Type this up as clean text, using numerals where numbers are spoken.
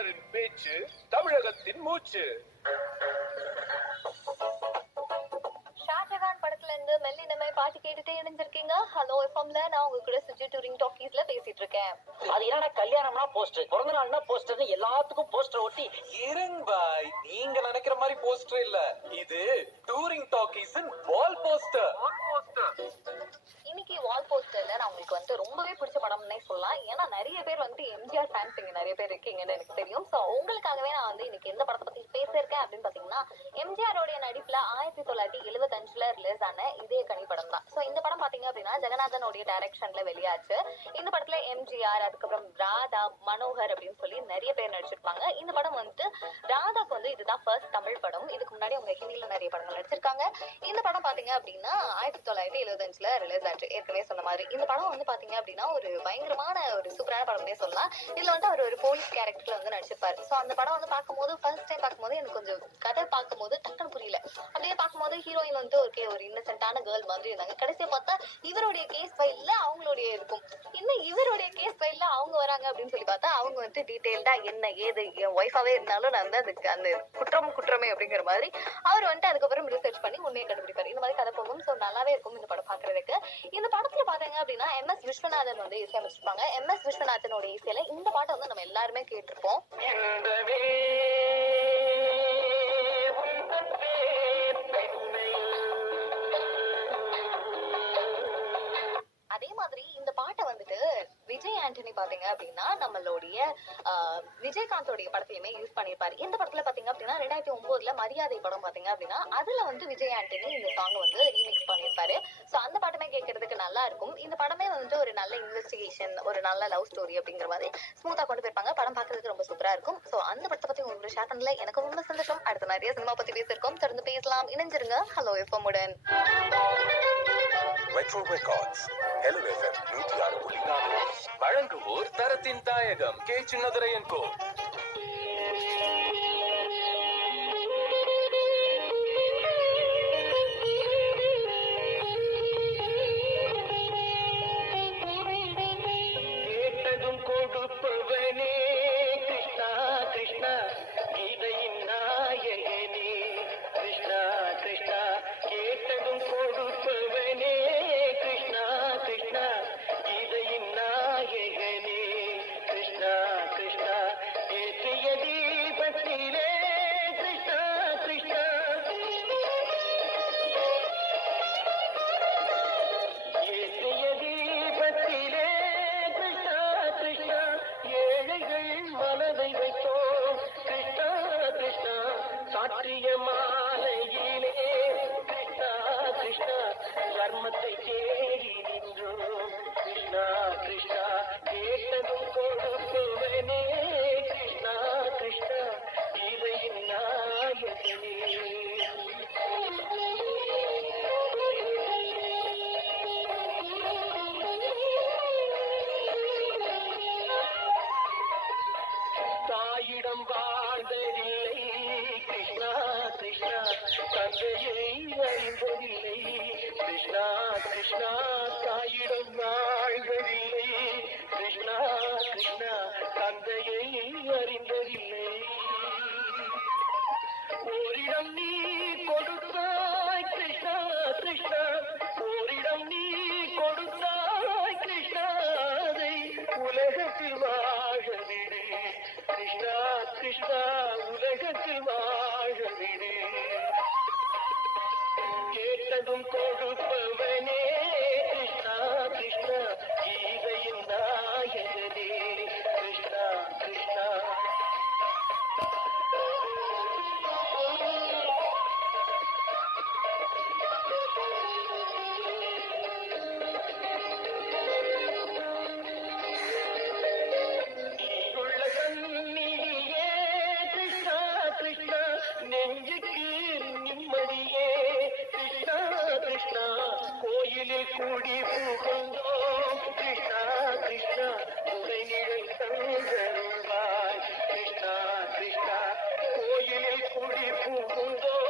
தமிழரின் பேச்சு, தமிழகத்தின் மூச்சு. ஷாஜகான் படத்துல இருந்து மெல்லினமே பாட்டு கேட்டுட்டே இணைஞ்சிருக்கீங்க. ஹலோ எஃப்எம்ல நான் உங்க கூட சுஜி டூரிங் டாக்கீஸ்ல பேசிட்டு இருக்கேன். அது என்னடா கல்யாணம்னா போஸ்டர், பிறந்த நாள்னா போஸ்டர், எல்லாத்துக்கும் போஸ்டர் ஒட்டி இருங்க பாய், நீங்க நினைக்கிற மாதிரி போஸ்டர் இல்ல, இது டூரிங் டாக்கீஸின் வால் போஸ்டர். இன்னைக்கு வால் போஸ்டர்ல நான் உங்களுக்கு வந்து ரொம்பவே பிடிச்ச படம்னே சொல்லலாம். ஏன்னா நிறைய பேர் வந்து எம்ஜிஆர் ஃபேன்ஸ் இங்க நிறைய பேர் இருக்கீங்கன்னு எனக்கு தெரியும். சோ உங்களுக்காகவே நான் வந்து இன்னைக்கு எந்த படத்தை பத்தி பேசியிருக்கேன் அப்படின்னு பாத்தீங்கன்னா, எம்ஜிஆரோட நடிப்புல 1975ல ரிலீஸ் ஆன இதய கனி படம் தான். சோ இந்த படம் பாத்தீங்க அப்படின்னா ஜெகநாதனுடைய டைரக்ஷன்ல வெளியாச்சு. இந்த படத்துல எம்ஜிஆர், அதுக்கப்புறம் ராதா, மனோகர் அப்படின்னு சொல்லி நிறைய பேர் நடிச்சிருப்பாங்க. இந்த படம் வந்துட்டு ராதாக்கு வந்து இதுதான் ஃபர்ஸ்ட் தமிழ் படம். இதுக்கு முன்னாடி அவங்க ஹிந்தில நிறைய படங்கள் நடிச்சிருக்காங்க. இந்த படம் பாத்தீங்க அப்படின்னா 1975ல ரிலீஸ் ஆச்சு. ஏற்கனவே சொன்ன மாதிரி இந்த படம் வந்து பாத்தீங்க அப்படின்னா ஒரு பயங்கரமான ஒரு சூப்பரான படம்னே சொல்லலாம். இதுல வந்து அவர் ஒரு போலீஸ் கேரக்டர்ல வந்து நடிச்சிருப்பாரு. சோ அந்த படம் வந்து பார்க்கும்போது ஃபர்ஸ்ட் டைம் பார்க்கும்போது எனக்கு கொஞ்சம் கதை பார்க்கும்போது டக்குனு புரியல. அப்படியே பார்க்கும்போது ஹீரோயின் வந்து ஒரு இன்னசென்ட்டான கேர்ள் மாதிரி இருந்தாங்க. கடைசியா பார்த்தா இவருடைய கேஸ் ஃபைல்ல அவங்களுடைய இருக்கும். இன்னும் இவருடைய கேஸ் ஃபைல்ல அவங்க வராங்க அப்படின்னு சொல்லி பார்த்தா அவங்க வந்து டீடைல்டா என்ன ஏது என் ஒய்ஃபாவே இருந்தாலும் நான் வந்து அதுக்கு அந்த குற்றமே அப்படிங்கிற மாதிரி அவர் வந்துட்டு அதுக்கப்புறம் ரிசர்ச் பண்ணி உண்மையை கண்டுபிடிப்பாரு. இந்த மாதிரி கதை போகும். சோ நல்லாவே இருக்கும் இந்த படம் பாக்குறதுக்கு. இந்த படத்துல பாத்தீங்க அப்படின்னா MS விஸ்வநாதன் வந்து இசையமைச்சிருப்பாங்க. MS விஸ்வநாதனோட இசையில இந்த பாட்டை வந்து நம்ம எல்லாருமே கேட்டிருப்போம். அதே மாதிரி இந்த பாட்டை வந்துட்டு விஜய் ஆண்டனி பாத்தீங்க அப்படின்னா நம்மளுடைய விஜயகாந்தோடைய படத்தையுமே யூஸ் பண்ணிருப்பாரு. இந்த படத்துல பாத்தீங்க அப்படின்னா 2009ல மரியாதை படம் பாத்தீங்க அப்படின்னா அதுல வந்து விஜய் ஆண்டனி இந்த சாங் வந்து ரீமிக்ஸ் பண்ணிருப்பாரு. சோ அந்த பாட்டுமே கேட்கறதுக்கு நல்லா இருக்கும். இந்த படமே வந்து ஒரு நல்ல இன்வெஸ்டிகேஷன், ஒரு நல்ல லவ் ஸ்டோரி அப்படிங்கிற மாதிரி ஸ்மூத்தா கொண்டு போயிருப்பாங்க. படம் பாக்குறதுக்கு ரொம்ப சூப்பரா இருக்கும். சோ அந்த படத்தை பத்தி உங்களுக்கு ஷேர் பண்ணல எனக்கு ரொம்ப சந்தோஷம். அடுத்த நிறைய சினிமா பத்தி பேசிருக்கோம். தொடர்ந்து பேசலாம். இணைஞ்சிருங்க ஹலோ எஃப்எம் உடன். Retro Records, Hello FM 106.4 வழங்குவோர் தரத்தின் தாயகம் கே சின்னதுரையன் கோ. கேட்டதும் கொடுப்பவனே கிருஷ்ணா கிருஷ்ணா, கீதையின் நாயகனே கிருஷ்ணா கிருஷ்ணா, கேட்டதும் கொடுப்பவனே கிருஷ்ணா கிருஷ்ணா, கீதையின் நாயகனே கிருஷ்ணா கிருஷ்ணா, ஏற்றிய தீபத்திலே கிருஷ்ணா கிருஷ்ணா, ஏற்றிய தீபத்திலே கிருஷ்ணா கிருஷ்ணா, ஏழைகள் மனதை வைத்தோம் கிருஷ்ணா கிருஷ்ணா, சாற்றிய மாலையிலே கிருஷ்ணா கிருஷ்ணா, தர்மத்தை தேடி நின்றோம் கிருஷ்ணா கிருஷ்ணா, கேட்டதும் கொடுப்பவனே கிருஷ்ணா கிருஷ்ணா, இதையின் நாயகனே. தாயிடம் வாழ்ந்ததில்லை கிருஷ்ணா கிருஷ்ணா, தந்தையை அறிந்ததில்லை கிருஷ்ணா கிருஷ்ணா, தாயிடம் வாழ்ந்ததில்லை கிருஷ்ணா கிருஷ்ணா, தந்தையை அறிந்ததில்லை. ஓரிடம் நீ கொடுத்தாய் கிருஷ்ணா கிருஷ்ணா, ஓரிடம் நீ கொடுத்தாய் கிருஷ்ணா, அதை உலகத்தில் வாழவிடு கிருஷ்ணா கிருஷ்ணா, உலகத்தில் வாழவிடு. கேட்டதும் கொடுப்பவனே கிருஷ்ணா கிருஷ்ணா, கீதையின் நாயகனே கிருஷ்ணா கிருஷ்ணா. உள்ள கண்ணியே கிருஷ்ணா கிருஷ்ணா, நெஞ்சுக்கு நிம்மதியே கிருஷ்ணா கிருஷ்ணா, கோயிலில் கூடி புகுந்தோம் கிருஷ்ணா கிருஷ்ணா, உடைநிழல் தந்தருள்வாய் கிருஷ்ணா கிருஷ்ணா, கோயிலில் கூடி புகுந்தோம்